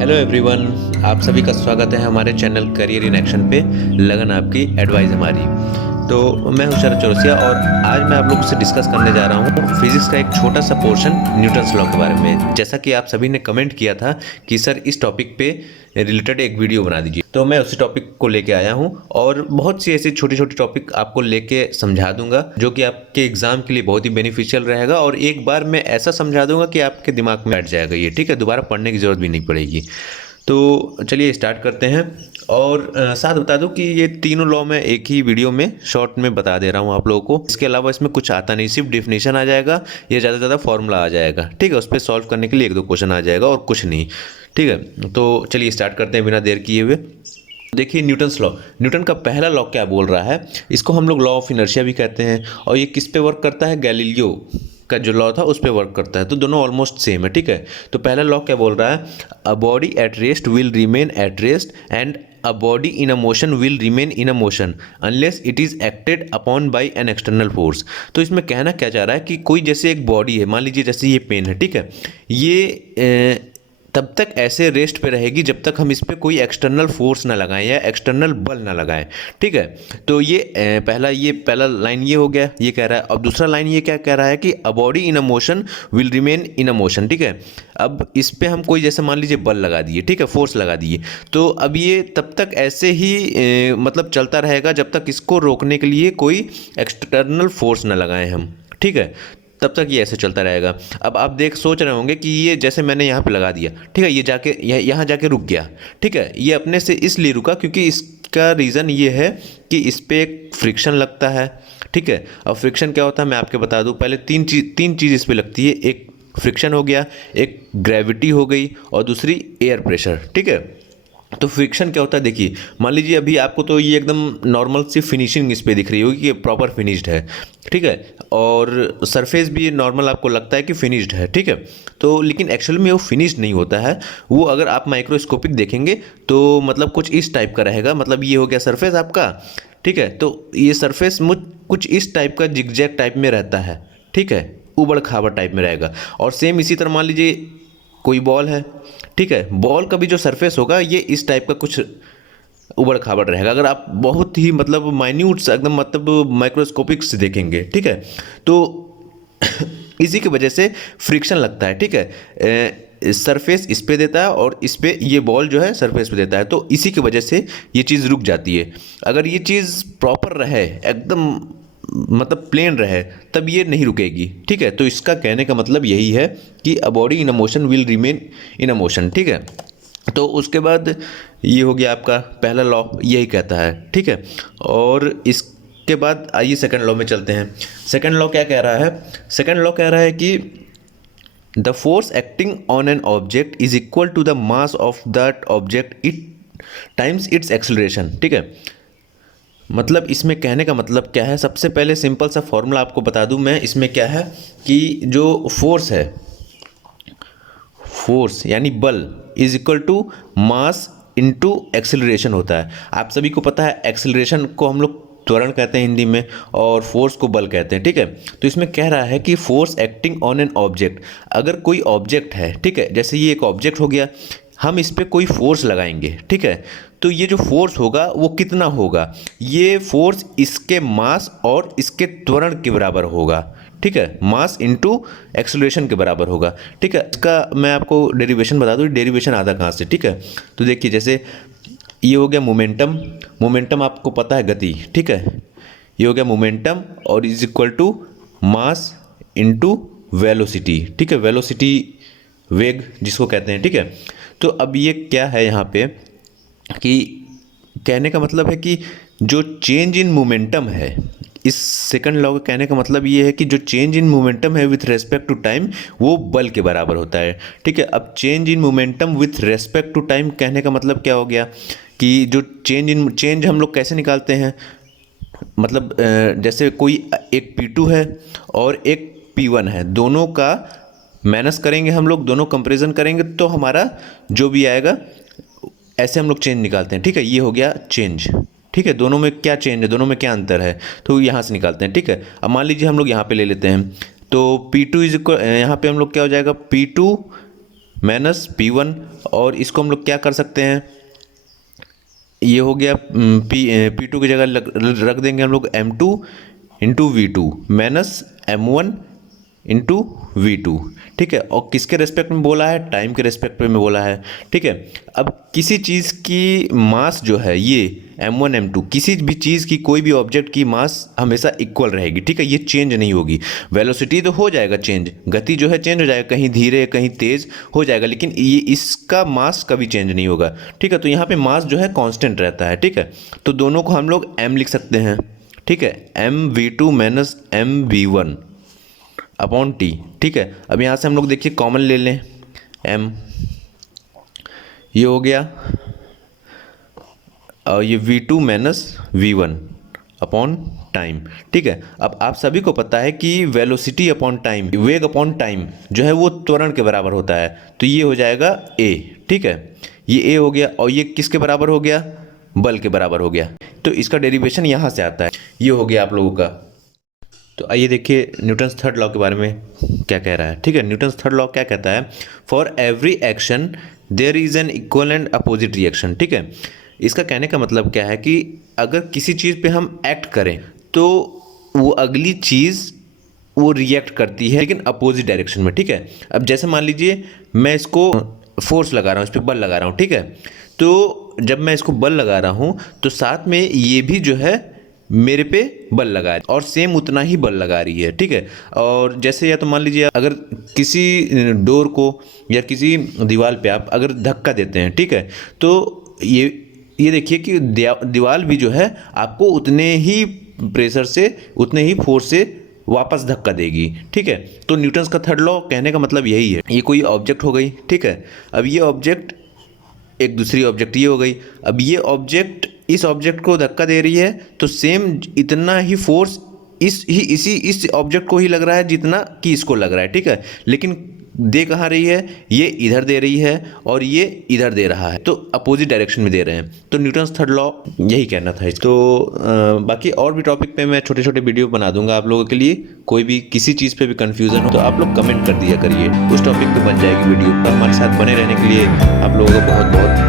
Hello everyone, आप सभी का स्वागत है हमारे चैनल करियर इन एक्शन पे। लगन आपकी एडवाइस हमारी। तो मैं हूं शरद चौरसिया और आज मैं आप लोगों से डिस्कस करने जा रहा हूं फिजिक्स का एक छोटा सा पोर्शन, न्यूटन्स लॉ के बारे में। जैसा कि आप सभी ने कमेंट किया था कि सर इस टॉपिक पे रिलेटेड एक वीडियो बना दीजिए, तो मैं उसी टॉपिक को लेके आया हूं और बहुत सी ऐसी छोटी छोटी टॉपिक आपको लेके समझा दूंगा जो कि आपके एग्जाम के लिए बहुत ही बेनिफिशियल रहेगा। और एक बार मैं ऐसा समझा दूंगा कि आपके दिमाग में बैठ जाएगा ये, ठीक है, दोबारा पढ़ने की जरूरत भी नहीं पड़ेगी। तो चलिए स्टार्ट करते हैं। और साथ बता दूं कि ये तीनों लॉ मैं एक ही वीडियो में शॉर्ट में बता दे रहा हूं आप लोगों को। इसके अलावा इसमें कुछ आता नहीं, सिर्फ डेफिनेशन आ जाएगा, ये ज़्यादा से ज़्यादा फॉर्मूला आ जाएगा, ठीक है। उस पर सॉल्व करने के लिए एक दो क्वेश्चन आ जाएगा और कुछ नहीं, ठीक है। तो चलिए स्टार्ट करते हैं बिना देर किए हुए। देखिए न्यूटन्स लॉ, न्यूटन का पहला लॉ क्या बोल रहा है, इसको हम लोग लॉ ऑफ इनर्शिया भी कहते हैं। और ये किस पे वर्क करता है, गैलीलियो का जो लॉ था उस पे वर्क करता है। तो दोनों ऑलमोस्ट सेम है, ठीक है। तो पहला लॉ क्या बोल रहा है, a body at rest will remain at rest and a body in a motion will remain in a motion unless it is acted upon bye an external force. तो इसमें कहना क्या चाह रहा है कि कोई जैसे एक बॉडी है, मान लीजिए जैसे ये पेन है, ठीक है, ये तब तक ऐसे रेस्ट पे रहेगी जब तक हम इस पर कोई एक्सटर्नल फोर्स ना लगाएं या एक्सटर्नल बल ना लगाएं, ठीक है। तो ये पहला लाइन ये हो गया, ये कह रहा है। अब दूसरा लाइन ये क्या कह रहा है कि a body in a motion will remain in a motion, ठीक है। अब इस पे हम कोई जैसे मान लीजिए बल लगा दिए, ठीक है, फोर्स लगा दिए, तो अब ये तब तक ऐसे ही मतलब चलता रहेगा जब तक इसको रोकने के लिए कोई एक्सटर्नल फोर्स ना लगाएं हम, ठीक है। तब तक ये ऐसे चलता रहेगा। अब आप सोच रहे होंगे कि ये जैसे मैंने यहाँ पे लगा दिया, ठीक है, ये जाके यहाँ जाके रुक गया, ठीक है। ये अपने से इसलिए रुका क्योंकि इसका रीज़न ये है कि इस पे एक फ्रिक्शन लगता है, ठीक है। अब फ्रिक्शन क्या होता है मैं आपको बता दूं। पहले तीन चीज़ इस पे लगती है। एक फ्रिक्शन हो गया, एक ग्रेविटी हो गई और दूसरी एयर प्रेशर, ठीक है। तो फ्रिक्शन क्या होता है, देखिए मान लीजिए अभी आपको तो ये एकदम नॉर्मल सी फिनिशिंग इस पे दिख रही होगी कि ये प्रॉपर फिनिश्ड है, ठीक है। और सरफेस भी नॉर्मल आपको लगता है कि फिनिश्ड है, ठीक है। तो लेकिन एक्चुअल में वो फिनिश्ड नहीं होता है। वो अगर आप माइक्रोस्कोपिक देखेंगे तो मतलब कुछ इस टाइप का रहेगा। मतलब ये हो गया सरफेस आपका, ठीक है। तो ये सरफेस कुछ इस टाइप का जिगजैग टाइप में रहता है, ठीक है, उबड़ खाबड़ टाइप में रहेगा। और सेम इसी तरह मान लीजिए कोई बॉल है, ठीक है, बॉल का भी जो सरफेस होगा ये इस टाइप का कुछ उबड़ खाबड़ रहेगा। अगर आप बहुत ही मतलब माइन्यूट एकदम मतलब माइक्रोस्कोपिक से देखेंगे, ठीक है, तो इसी की वजह से फ्रिक्शन लगता है, ठीक है। सरफेस इस पे देता है और इस पे ये बॉल जो है सरफेस पे देता है, तो इसी की वजह से ये चीज़ रुक जाती है। अगर ये चीज़ प्रॉपर रहे, एकदम मतलब प्लेन रहे, तब ये नहीं रुकेगी, ठीक है। तो इसका कहने का मतलब यही है कि a body in a motion will remain in a motion, ठीक है। तो उसके बाद ये हो गया आपका पहला लॉ, यही कहता है, ठीक है। और इसके बाद आइए सेकंड लॉ में चलते हैं। सेकंड लॉ क्या कह रहा है, सेकंड लॉ कह रहा है कि the force acting on an object is equal to the mass of that object it times its acceleration, ठीक है। मतलब इसमें कहने का मतलब क्या है, सबसे पहले सिंपल सा फॉर्मूला आपको बता दूं मैं। इसमें क्या है कि जो फोर्स है, फोर्स यानी बल is equal to mass into acceleration होता है। आप सभी को पता है एक्सेलरेशन को हम लोग त्वरण कहते हैं हिंदी में, और फोर्स को बल कहते हैं, ठीक है। तो इसमें कह रहा है कि force acting on an object, अगर कोई ऑब्जेक्ट है, ठीक है, जैसे ये एक ऑब्जेक्ट हो गया, हम इस पर कोई फोर्स लगाएंगे, ठीक है, तो ये जो फोर्स होगा वो कितना होगा, ये फोर्स इसके मास और इसके त्वरण के बराबर होगा, ठीक है। मास इनटू एक्सेलरेशन के बराबर होगा, ठीक है। इसका मैं आपको डेरिवेशन बता दूँ, डेरिवेशन आता कहाँ से, ठीक है। तो देखिए जैसे ये हो गया मोमेंटम, मोमेंटम आपको पता है गति, ठीक है। ये हो गया मोमेंटम और is equal to mass into velocity, ठीक है, वेलोसिटी वेग जिसको कहते हैं, ठीक है। तो अब ये क्या है यहाँ पे कि कहने का मतलब है कि जो चेंज इन मोमेंटम है, इस सेकंड लॉ का कहने का मतलब ये है कि जो चेंज इन मोमेंटम है विथ रेस्पेक्ट टू टाइम वो बल के बराबर होता है, ठीक है। अब change in momentum with respect to time कहने का मतलब क्या हो गया कि जो चेंज हम लोग कैसे निकालते हैं, मतलब जैसे कोई एक P2 है और एक P1 है, दोनों का माइनस करेंगे हम लोग, दोनों कंपैरिजन करेंगे तो हमारा जो भी आएगा ऐसे हम लोग चेंज निकालते हैं, ठीक है। ये हो गया चेंज, ठीक है। दोनों में क्या चेंज है, दोनों में क्या अंतर है, तो यहाँ से निकालते हैं, ठीक है। अब मान लीजिए हम लोग यहाँ पे ले लेते हैं, तो P2 इज इक्वल, यहाँ पे हम लोग क्या हो जाएगा, P2 माइनस P1, और इसको हम लोग क्या कर सकते हैं, ये हो गया P2 की जगह रख देंगे हम लोग M2 into V2 minus M1 into V2। ठीक है, और किसके रेस्पेक्ट में बोला है, टाइम के रेस्पेक्ट में बोला है। ठीक है, अब किसी चीज़ की मास जो है ये M1 M2, किसी भी चीज़ की, कोई भी ऑब्जेक्ट की मास हमेशा इक्वल रहेगी। ठीक है, ये चेंज नहीं होगी। वेलोसिटी तो हो जाएगा चेंज, गति जो है चेंज हो जाएगा, कहीं धीरे कहीं तेज हो जाएगा, लेकिन ये इसका मास कभी चेंज नहीं होगा। ठीक है, तो यहाँ पे मास जो है कांस्टेंट रहता है। ठीक है, तो दोनों को हम लोग m लिख सकते हैं। ठीक है, MV2 minus MV1 upon T। ठीक है, अब यहाँ से हम लोग देखिए कॉमन ले लें, m, ये हो गया, और ये V2 minus V1 upon time. ठीक है, अब आप सभी को पता है कि वेलोसिटी अपॉन टाइम, वेग अपॉन टाइम जो है वो त्वरण के बराबर होता है, तो ये हो जाएगा a। ठीक है, ये a हो गया, और ये किसके बराबर हो गया, बल के बराबर हो गया, तो इसका डेरिवेशन यहाँ से आता है। ये हो गया आप लोगों का। तो आइए देखिए न्यूटन्स थर्ड लॉ के बारे में क्या कह रहा है। ठीक है, न्यूटन्स थर्ड लॉ क्या कहता है, for every action there is an equal and opposite reaction. ठीक है, इसका कहने का मतलब क्या है कि अगर किसी चीज़ पे हम एक्ट करें तो वो अगली चीज़ वो रिएक्ट करती है, लेकिन अपोजिट डायरेक्शन में। ठीक है, अब जैसे मान लीजिए मैं इसको फोर्स लगा रहा हूँ, इस पर बल लगा रहा हूँ। ठीक है, तो जब मैं इसको बल लगा रहा हूँ तो साथ में ये भी जो है मेरे पे बल लगा है, और सेम उतना ही बल लगा रही है। ठीक है, और जैसे या तो मान लीजिए अगर किसी डोर को या किसी दीवार पे आप अगर धक्का देते हैं, ठीक है, तो ये देखिए कि दीवार भी जो है आपको उतने ही प्रेशर से, उतने ही फोर्स से वापस धक्का देगी। ठीक है, तो न्यूटन्स का थर्ड लॉ कहने का मतलब यही है। ये कोई ऑब्जेक्ट हो गई। ठीक है, अब ये ऑब्जेक्ट, एक दूसरी ऑब्जेक्ट ये हो गई, अब ये ऑब्जेक्ट इस ऑब्जेक्ट को धक्का दे रही है, तो सेम इतना ही फोर्स इस ऑब्जेक्ट को ही लग रहा है जितना कि इसको लग रहा है। ठीक है, लेकिन दे कहाँ रही है, ये इधर दे रही है और ये इधर दे रहा है, तो अपोजिट डायरेक्शन में दे रहे हैं। तो न्यूटन्स थर्ड लॉ यही कहना था। तो बाकी और भी टॉपिक पे मैं छोटे छोटे वीडियो बना दूंगा आप लोगों के लिए। कोई भी किसी चीज़ पे भी कंफ्यूजन हो तो आप लोग कमेंट कर दिया करिए, उस टॉपिक पे बन जाएगी वीडियो। तो हमारे साथ बने रहने के लिए आप लोगों का बहुत बहुत